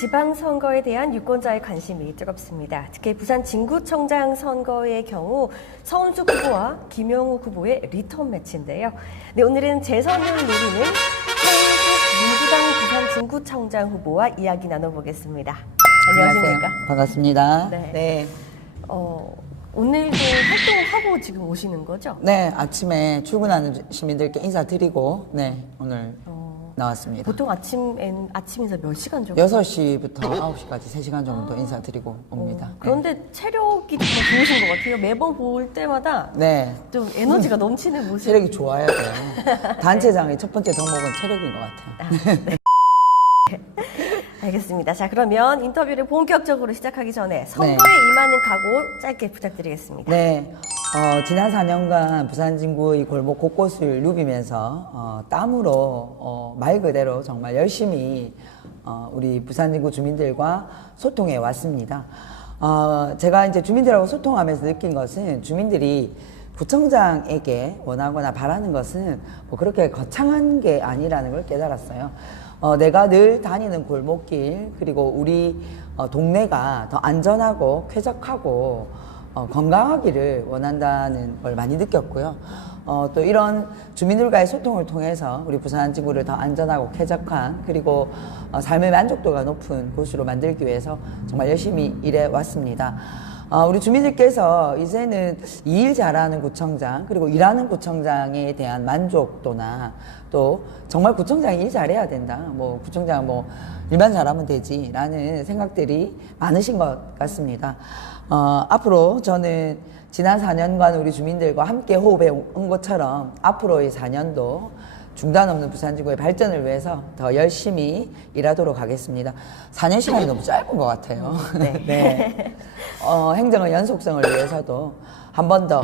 지방선거에 대한 유권자의 관심이 뜨겁습니다. 특히 부산 진구청장 선거의 경우 서운숙 후보와 김영욱 후보의 리턴 매치인데요. 네, 오늘은 재선을 노리는 서운숙 민주당 부산 진구청장 후보와 이야기 나눠보겠습니다. 안녕하십니까? 반갑습니다. 네. 네. 오늘도 활동하고 지금 오시는 거죠? 네, 아침에 출근하는 시민들께 인사드리고, 네, 오늘 나왔습니다. 보통 아침 인사 몇 시간 정도? 6시부터 9시까지 3시간 정도 인사드리고 옵니다. 그런데 체력이 정말 좋으신 것 같아요. 매번 볼 때마다 네. 좀 에너지가 넘치는 모습. 체력이 좋아야 돼요. 단체장의 첫 번째 덕목은 체력인 것 같아요. 네. 알겠습니다. 자, 그러면 인터뷰를 본격적으로 시작하기 전에 선거에 임하는 각오 짧게 부탁드리겠습니다. 네. 지난 4년간 부산 진구의 골목 곳곳을 누비면서 땀으로 말 그대로 정말 열심히 우리 부산 진구 주민들과 소통해 왔습니다. 제가 이제 주민들하고 소통하면서 느낀 것은 주민들이 구청장에게 원하거나 바라는 것은 뭐 그렇게 거창한 게 아니라는 걸 깨달았어요. 내가 늘 다니는 골목길 그리고 우리 동네가 더 안전하고 쾌적하고 건강하기를 원한다는 걸 많이 느꼈고요. 또 이런 주민들과의 소통을 통해서 우리 부산 지구를 더 안전하고 쾌적한 그리고 삶의 만족도가 높은 곳으로 만들기 위해서 정말 열심히 일해 왔습니다. 우리 주민들께서 이제는 이 일 잘하는 구청장 그리고 일하는 구청장에 대한 만족도나 또 정말 구청장이 일 잘해야 된다. 뭐 구청장 뭐 일만 잘하면 되지라는 생각들이 많으신 것 같습니다. 앞으로 저는 지난 4년간 우리 주민들과 함께 호흡해 온 것처럼 앞으로의 4년도 중단 없는 부산지구의 발전을 위해서 더 열심히 일하도록 하겠습니다. 4년 시간이 너무 짧은 것 같아요. 네. 네. 행정의 연속성을 위해서도 한 번 더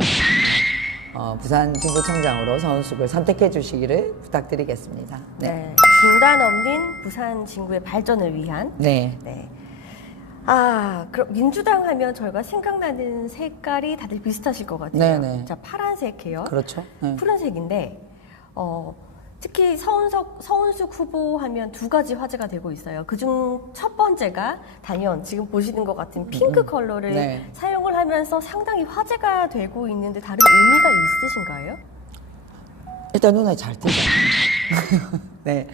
부산 진구청장으로 서운숙을 선택해 주시기를 부탁드리겠습니다. 네. 중단 없는 부산 진구의 발전을 위한. 네. 네. 그럼 민주당 하면 저희가 생각나는 색깔이 다들 비슷하실 것 같아요. 네네. 자, 파란색 계열. 그렇죠. 네. 푸른색인데, 특히 서운숙 후보 하면 두 가지 화제가 되고 있어요. 그중 첫 번째가 단연 지금 보시는 것 같은 핑크 컬러를 네. 사용을 하면서 상당히 화제가 되고 있는데 다른 의미가 있으신가요? 일단 눈에 잘 띄죠. 네.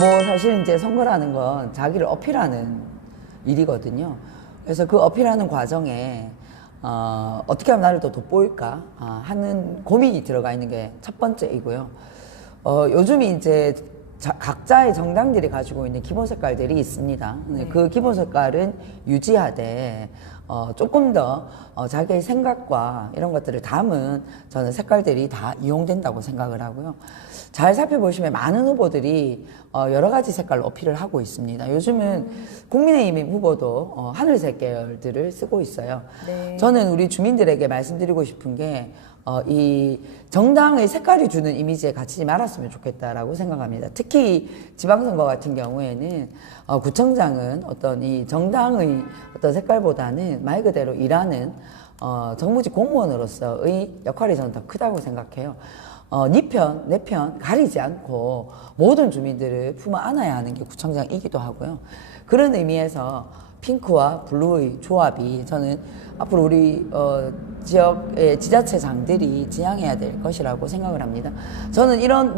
뭐 사실 이제 선거라는 건 자기를 어필하는 일이거든요. 그래서 그 어필하는 과정에 어떻게 하면 나를 더 돋보일까 하는 고민이 들어가 있는 게 첫 번째이고요. 요즘 이제 각자의 정당들이 가지고 있는 기본 색깔들이 있습니다. 네. 그 기본 색깔은 유지하되 조금 더 자기의 생각과 이런 것들을 담은 저는 색깔들이 다 이용된다고 생각을 하고요. 잘 살펴보시면 많은 후보들이 여러 가지 색깔로 어필을 하고 있습니다. 요즘은 국민의힘 후보도 하늘색 계열들을 쓰고 있어요. 네. 저는 우리 주민들에게 말씀드리고 싶은 게 이 정당의 색깔이 주는 이미지에 갇히지 말았으면 좋겠다라고 생각합니다. 특히 지방선거 같은 경우에는 구청장은 어떤 이 정당의 어떤 색깔보다는 말 그대로 일하는 정무직 공무원으로서의 역할이 저는 더 크다고 생각해요. 네 편, 내 편 가리지 않고 모든 주민들을 품어 안아야 하는 게 구청장이기도 하고요. 그런 의미에서 핑크와 블루의 조합이 저는 앞으로 우리 지역의 지자체장들이 지향해야 될 것이라고 생각을 합니다. 저는 이런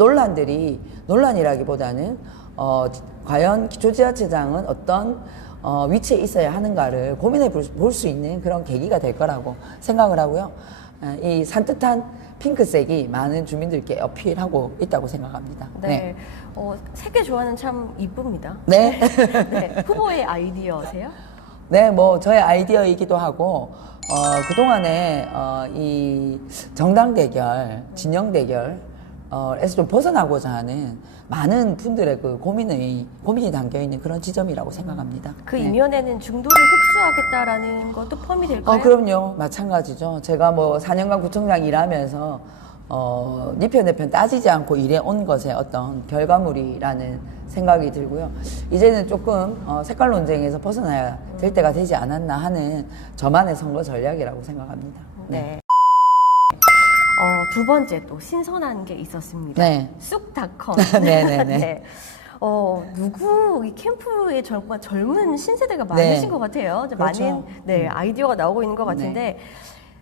논란이라기보다는 과연 기초지자체장은 어떤 위치에 있어야 하는가를 고민해 볼 수 있는 그런 계기가 될 거라고 생각을 하고요. 이 산뜻한 핑크색이 많은 주민들께 어필하고 있다고 생각합니다. 네. 색의 조화는 참 이쁩니다. 네. 네. 후보의 아이디어세요? 네, 뭐 저의 아이디어이기도 하고 그동안에 이 정당 대결, 진영 대결에서 좀 벗어나고자 하는 많은 분들의 그 고민이 담겨 있는 그런 지점이라고 생각합니다. 그 네. 이면에는 중도를 흡수하겠다라는 것도 포함이 될까요? 그럼요. 마찬가지죠. 제가 뭐 4년간 구청장 일하면서 네 편, 내 편 따지지 않고 일해 온 것의 어떤 결과물이라는 생각이 들고요. 이제는 조금 색깔 논쟁에서 벗어나야 될 때가 되지 않았나 하는 저만의 선거 전략이라고 생각합니다. 네. 두 번째 또 신선한 게 있었습니다. 네. 쑥닷컴. 네네네. 네. 누구 이 캠프에 정말 젊은 신세대가 네. 많으신 것 같아요. 이제 그렇죠. 많은 아이디어가 나오고 있는 것 같은데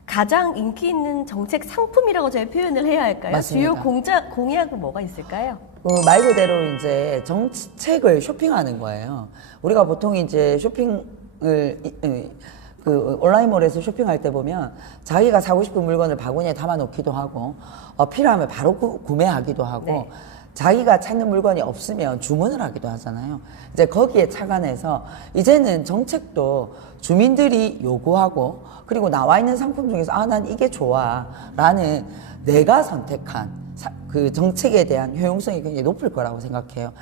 가장 인기 있는 정책 상품이라고 저희 표현을 해야 할까요? 맞습니다. 주요 공약은 뭐가 있을까요? 말 그대로 이제 정책을 쇼핑하는 거예요. 우리가 보통 이제 쇼핑을 온라인몰에서 쇼핑할 때 보면 자기가 사고 싶은 물건을 바구니에 담아 놓기도 하고 필요하면 바로 구매하기도 하고 네. 자기가 찾는 물건이 없으면 주문을 하기도 하잖아요. 이제 거기에 착안해서 이제는 정책도 주민들이 요구하고 그리고 나와 있는 상품 중에서 난 이게 좋아 라는 내가 선택한 그 정책에 대한 효용성이 굉장히 높을 거라고 생각해요.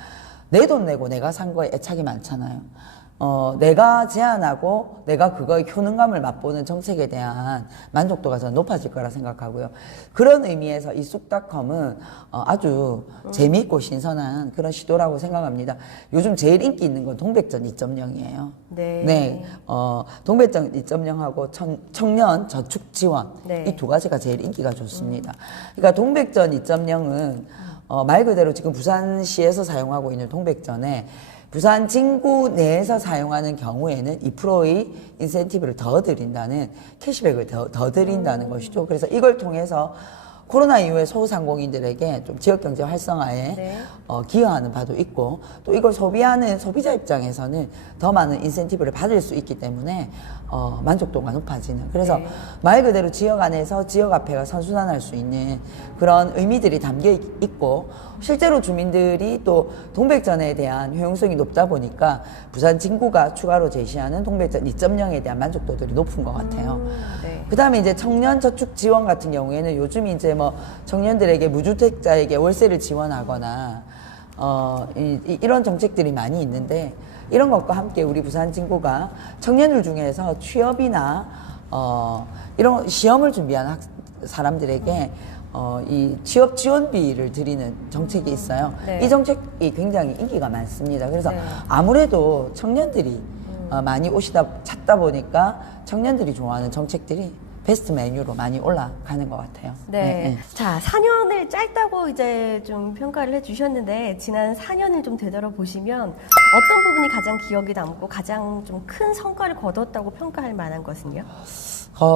내 돈 내고 내가 산 거에 애착이 많잖아요. 내가 제안하고 내가 그거의 효능감을 맛보는 정책에 대한 만족도가 저는 높아질 거라 생각하고요. 그런 의미에서 이 쑥닷컴은 아주 재미있고 신선한 그런 시도라고 생각합니다. 요즘 제일 인기 있는 건 동백전 2.0이에요. 네. 동백전 2.0하고 청년 저축 지원 네. 이 두 가지가 제일 인기가 좋습니다. 그러니까 동백전 2.0은 말 그대로 지금 부산시에서 사용하고 있는 동백전에 부산 진구 내에서 사용하는 경우에는 2%의 인센티브를 더 드린다는 캐시백을 더 드린다는 것이죠. 그래서 이걸 통해서 코로나 이후에 소상공인들에게 좀 지역경제 활성화에 기여하는 바도 있고 또 이걸 소비하는 소비자 입장에서는 더 많은 인센티브를 받을 수 있기 때문에 만족도가 높아지는 그래서 말 그대로 지역 안에서 지역 화폐가 선순환할 수 있는 그런 의미들이 담겨 있고 실제로 주민들이 또 동백전에 대한 효용성이 높다 보니까 부산 진구가 추가로 제시하는 동백전 2.0에 대한 만족도들이 높은 것 같아요. 그 다음에 이제 청년 저축 지원 같은 경우에는 요즘 이제 뭐 청년들에게 무주택자에게 월세를 지원하거나 이런 정책들이 많이 있는데 이런 것과 함께 우리 부산 진구가 청년들 중에서 취업이나 이런 시험을 준비하는 사람들에게 이 취업 지원비를 드리는 정책이 있어요. 이 정책이 굉장히 인기가 많습니다. 그래서 아무래도 청년들이 많이 찾다 보니까 청년들이 좋아하는 정책들이 베스트 메뉴로 많이 올라가는 것 같아요. 자, 4년을 짧다고 이제 좀 평가를 해주셨는데 지난 4년을 좀 되돌아보시면 어떤 부분이 가장 기억에 남고 가장 좀 큰 성과를 거뒀다고 평가할 만한 것은요?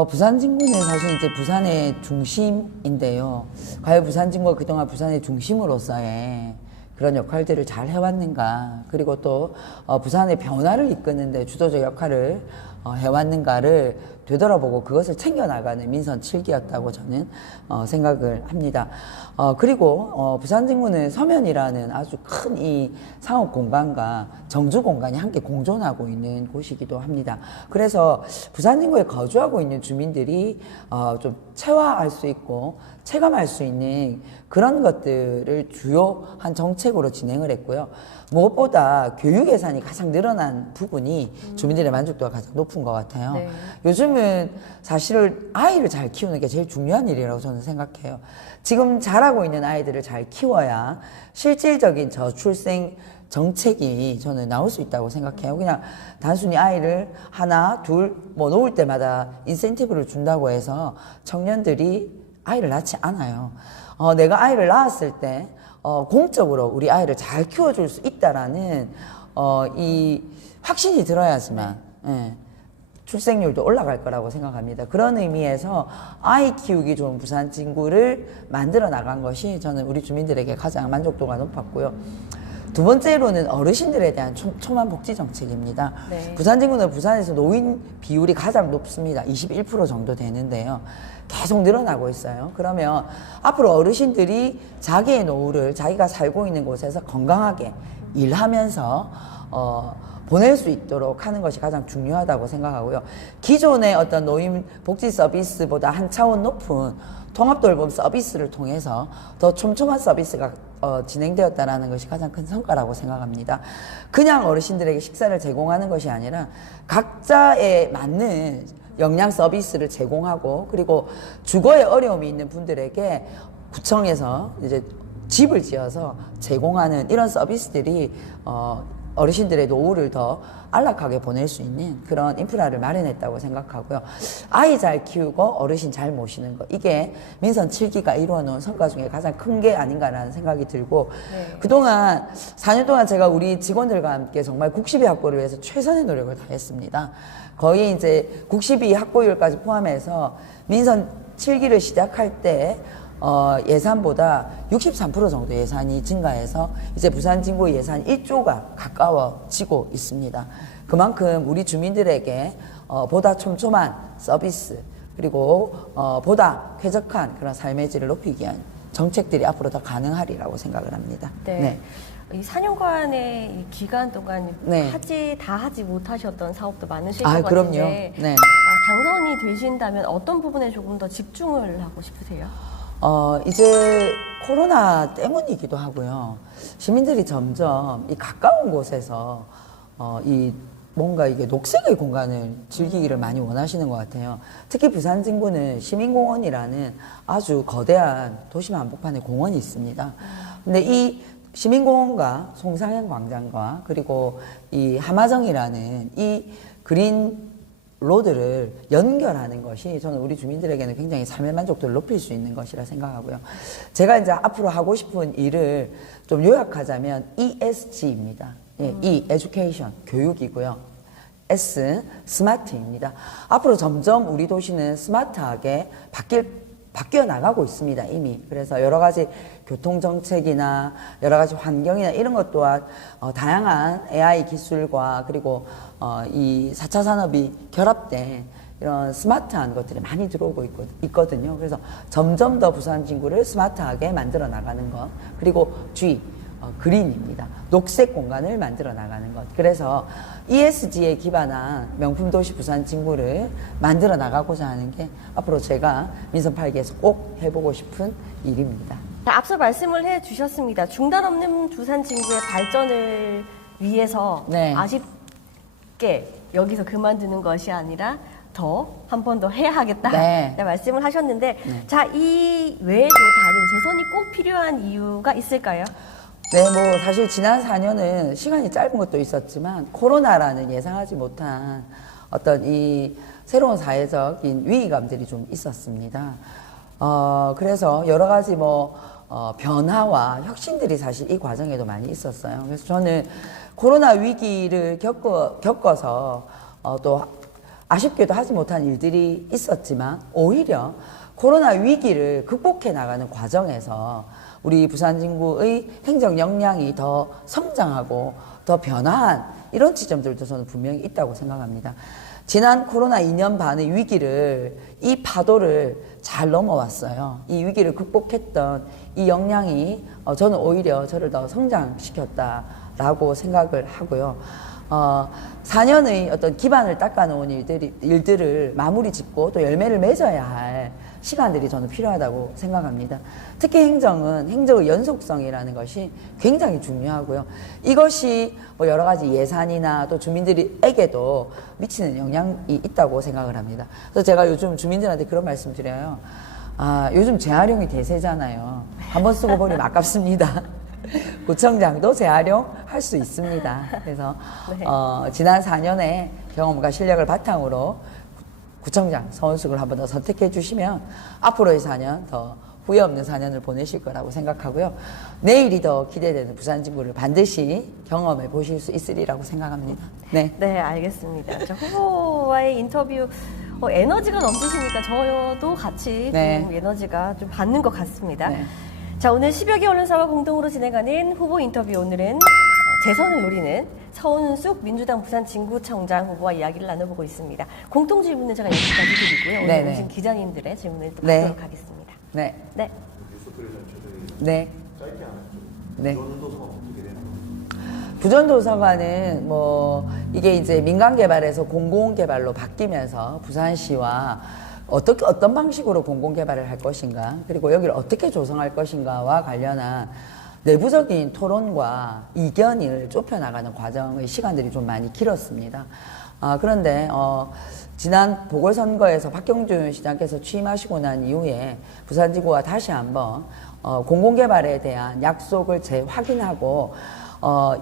부산 진구는 사실 이제 부산의 중심인데요. 과연 부산 진구가 그동안 부산의 중심으로서의 그런 역할들을 잘 해왔는가, 그리고 또 부산의 변화를 이끄는데 주도적 역할을 해왔는가를 되돌아보고 그것을 챙겨나가는 민선 7기였다고 저는 생각을 합니다. 그리고 부산 진구는 서면이라는 아주 큰 이 상업 공간과 정주 공간이 함께 공존하고 있는 곳이기도 합니다. 그래서 부산 진구에 거주하고 있는 주민들이 좀 체화할 수 있고 체감할 수 있는 그런 것들을 주요한 정책으로 진행을 했고요. 무엇보다 교육 예산이 가장 늘어난 부분이 주민들의 만족도가 가장 높은 것 같아요. 요즘은 사실 아이를 잘 키우는 게 제일 중요한 일이라고 저는 생각해요. 지금 자라고 있는 아이들을 잘 키워야 실질적인 저출생 정책이 저는 나올 수 있다고 생각해요. 그냥 단순히 아이를 하나, 둘, 뭐 놓을 때마다 인센티브를 준다고 해서 청년들이 아이를 낳지 않아요. 내가 아이를 낳았을 때 공적으로 우리 아이를 잘 키워줄 수 있다라는 이 확신이 들어야지만 출생률도 올라갈 거라고 생각합니다. 그런 의미에서 아이 키우기 좋은 부산 진구를 만들어 나간 것이 저는 우리 주민들에게 가장 만족도가 높았고요. 두 번째로는 어르신들에 대한 초만 복지 정책입니다. 부산 진구는 부산에서 노인 비율이 가장 높습니다. 21% 정도 되는데요. 계속 늘어나고 있어요. 그러면 앞으로 어르신들이 자기의 노후를 자기가 살고 있는 곳에서 건강하게 일하면서 보낼 수 있도록 하는 것이 가장 중요하다고 생각하고요. 기존의 어떤 노인 복지 서비스보다 한 차원 높은 통합돌봄 서비스를 통해서 더 촘촘한 서비스가 진행되었다는 것이 가장 큰 성과라고 생각합니다. 그냥 어르신들에게 식사를 제공하는 것이 아니라 각자에 맞는 영양 서비스를 제공하고 그리고 주거에 어려움이 있는 분들에게 구청에서 이제 집을 지어서 제공하는 이런 서비스들이 어르신들의 노후를 더 안락하게 보낼 수 있는 그런 인프라를 마련했다고 생각하고요. 아이 잘 키우고 어르신 잘 모시는 거, 이게 민선 7기가 이루어놓은 성과 중에 가장 큰 게 아닌가라는 생각이 들고, 네. 그동안 4년 동안 제가 우리 직원들과 함께 정말 국시비 확보를 위해서 최선의 노력을 다했습니다. 거의 이제 국시비 확보율까지 포함해서 민선 7기를 시작할 때 예산보다 63% 정도 예산이 증가해서 이제 부산진구 예산 1조가 가까워지고 있습니다. 그만큼 우리 주민들에게 보다 촘촘한 서비스, 그리고 보다 쾌적한 그런 삶의 질을 높이기 위한 정책들이 앞으로 더 가능하리라고 생각을 합니다. 네. 이 4년간의 이 기간 동안 네. 다 하지 못하셨던 사업도 많으실 아, 것 그럼요. 같은데 네. 당선이 되신다면 어떤 부분에 조금 더 집중을 하고 싶으세요? 이제 코로나 때문이기도 하고요. 시민들이 점점 이 가까운 곳에서 이 뭔가 이게 녹색의 공간을 즐기기를 많이 원하시는 것 같아요. 특히 부산 진구는 시민공원이라는 아주 거대한 도심 한복판에 공원이 있습니다. 근데 이 시민공원과 송상현 광장과 그리고 이 하마정이라는 이 그린 로드를 연결하는 것이 저는 우리 주민들에게는 굉장히 삶의 만족도를 높일 수 있는 것이라 생각하고요. 제가 이제 앞으로 하고 싶은 일을 좀 요약하자면 ESG입니다. 예, E, Education, 교육이고요. S, 스마트입니다. 앞으로 점점 우리 도시는 스마트하게 바뀌어 나가고 있습니다, 이미. 그래서 여러 가지 교통정책이나 여러 가지 환경이나 이런 것 또한 다양한 AI 기술과 그리고 이 4차 산업이 결합된 이런 스마트한 것들이 많이 들어오고 있거든요. 그래서 점점 더 부산 진구를 스마트하게 만들어 나가는 것. 그리고 G, 그린입니다. 녹색 공간을 만들어 나가는 것. 그래서 ESG에 기반한 명품 도시 부산 진구를 만들어 나가고자 하는 게 앞으로 제가 민선 8기에서 꼭 해보고 싶은 일입니다. 앞서 말씀을 해주셨습니다. 중단 없는 부산 진구의 발전을 위해서 네. 아쉽게 여기서 그만두는 것이 아니라 한 번 더 해야 하겠다. 네. 말씀을 하셨는데, 네. 자, 이 외에도 다른 재선이 꼭 필요한 이유가 있을까요? 네, 뭐 사실 지난 4년은 시간이 짧은 것도 있었지만 코로나라는 예상하지 못한 어떤 이 새로운 사회적인 위기감들이 좀 있었습니다. 그래서 여러 가지 변화와 혁신들이 사실 이 과정에도 많이 있었어요. 그래서 저는 코로나 위기를 겪어서 또 아쉽게도 하지 못한 일들이 있었지만 오히려 코로나 위기를 극복해 나가는 과정에서 우리 부산 진구의 행정 역량이 더 성장하고 더 변화한 이런 지점들도 저는 분명히 있다고 생각합니다. 지난 코로나 2년 반의 위기를, 이 파도를 잘 넘어왔어요. 이 위기를 극복했던 이 역량이 저는 오히려 저를 더 성장시켰다라고 생각을 하고요. 4년의 어떤 기반을 닦아놓은 일들을 마무리 짓고 또 열매를 맺어야 할 시간들이 저는 필요하다고 생각합니다. 특히 행정은 행정의 연속성이라는 것이 굉장히 중요하고요. 이것이 여러 가지 예산이나 또 주민들에게도 미치는 영향이 있다고 생각을 합니다. 그래서 제가 요즘 주민들한테 그런 말씀 드려요. 요즘 재활용이 대세잖아요. 한번 쓰고 버리면 아깝습니다. 구청장도 재활용할 수 있습니다. 그래서 네. 지난 4년의 경험과 실력을 바탕으로 구청장 서은숙을 한 번 더 선택해 주시면 앞으로의 4년 더 후회 없는 4년을 보내실 거라고 생각하고요. 내일이 더 기대되는 부산 진구를 반드시 경험해 보실 수 있으리라고 생각합니다. 네. 네, 알겠습니다. 자, 후보와의 인터뷰 에너지가 넘치시니까 저도 같이 네. 좀 에너지가 좀 받는 것 같습니다. 네. 자, 오늘 10여 개 언론사와 공동으로 진행하는 후보 인터뷰, 오늘은 재선을 노리는 서은숙 민주당 부산 진구청장 후보와 이야기를 나눠보고 있습니다. 공통 질문은 제가 여기까지 드리고요. 오늘 네네. 오신 기자님들의 질문을 또 네. 받도록 하겠습니다. 네. 네. 네. 네. 부전도서관은 이게 이제 민간개발에서 공공개발로 바뀌면서 부산시와 어떤 방식으로 공공개발을 할 것인가, 그리고 여기를 어떻게 조성할 것인가와 관련한 내부적인 토론과 이견을 좁혀나가는 과정의 시간들이 좀 많이 길었습니다. 그런데 지난 보궐선거에서 박경준 시장께서 취임하시고 난 이후에 부산지구가 다시 한번 공공개발에 대한 약속을 재확인하고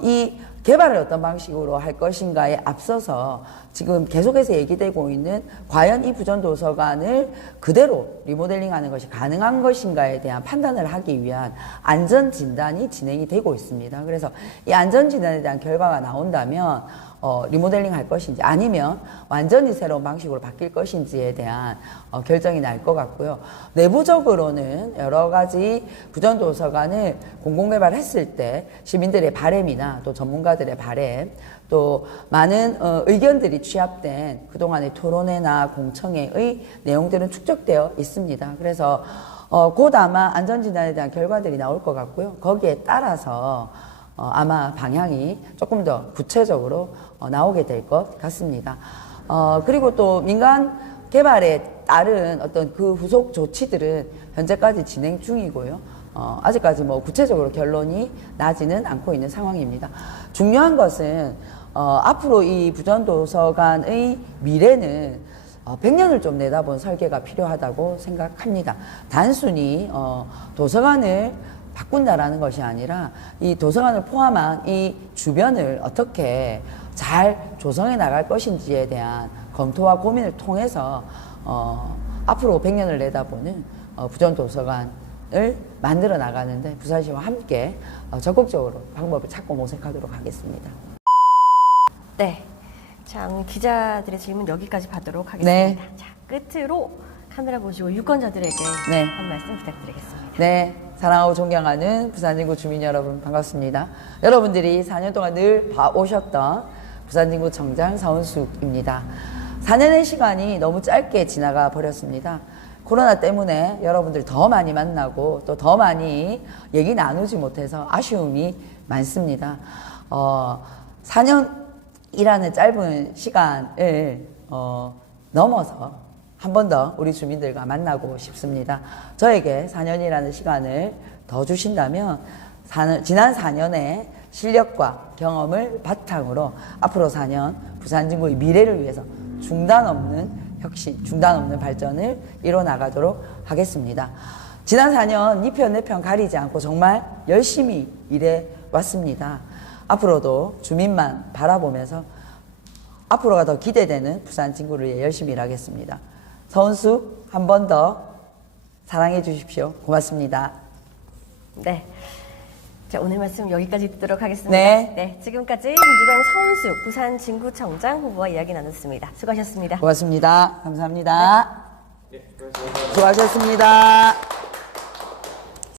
이 개발을 어떤 방식으로 할 것인가에 앞서서 지금 계속해서 얘기되고 있는 과연 이 부전도서관을 그대로 리모델링하는 것이 가능한 것인가에 대한 판단을 하기 위한 안전진단이 진행이 되고 있습니다. 그래서 이 안전진단에 대한 결과가 나온다면 리모델링 할 것인지 아니면 완전히 새로운 방식으로 바뀔 것인지에 대한 결정이 날 것 같고요. 내부적으로는 여러 가지 부전도서관을 공공개발했을 때 시민들의 바람이나 또 전문가들의 바람, 또 많은 의견들이 취합된 그동안의 토론회나 공청회의 내용들은 축적되어 있습니다. 그래서 곧 아마 안전진단에 대한 결과들이 나올 것 같고요. 거기에 따라서 아마 방향이 조금 더 구체적으로 나오게 될 것 같습니다. 그리고 또 민간 개발에 따른 어떤 그 후속 조치들은 현재까지 진행 중이고요. 아직까지 뭐 구체적으로 결론이 나지는 않고 있는 상황입니다. 중요한 것은 앞으로 이 부전도서관의 미래는 100년을 좀 내다본 설계가 필요하다고 생각합니다. 단순히 도서관을 바꾼다라는 것이 아니라 이 도서관을 포함한 이 주변을 어떻게 잘 조성해 나갈 것인지에 대한 검토와 고민을 통해서 앞으로 100년을 내다보는 부전도서관을 만들어 나가는데 부산시와 함께 적극적으로 방법을 찾고 모색하도록 하겠습니다. 네. 자, 오늘 기자들의 질문 여기까지 받도록 하겠습니다. 네. 자, 끝으로 카메라 보시고 유권자들에게 네. 한 말씀 부탁드리겠습니다. 네, 사랑하고 존경하는 부산진구 주민 여러분 반갑습니다. 여러분들이 4년 동안 늘 봐오셨던 부산진구청장 서은숙입니다. 4년의 시간이 너무 짧게 지나가 버렸습니다. 코로나 때문에 여러분들 더 많이 만나고 또 더 많이 얘기 나누지 못해서 아쉬움이 많습니다. 4년이라는 짧은 시간을 넘어서 한 번 더 우리 주민들과 만나고 싶습니다. 저에게 4년이라는 시간을 더 주신다면 지난 4년의 실력과 경험을 바탕으로 앞으로 4년 부산진구의 미래를 위해서 중단 없는 혁신, 중단 없는 발전을 이뤄나가도록 하겠습니다. 지난 4년 니 편 내 편 가리지 않고 정말 열심히 일해 왔습니다. 앞으로도 주민만 바라보면서 앞으로가 더 기대되는 부산진구를 위해 열심히 일하겠습니다. 서은숙 한 번 더 사랑해 주십시오. 고맙습니다. 네. 자, 오늘 말씀 여기까지 듣도록 하겠습니다. 네. 지금까지 민주당 서은숙 부산진구청장 후보와 이야기 나눴습니다. 수고하셨습니다. 고맙습니다. 감사합니다. 수고하셨습니다.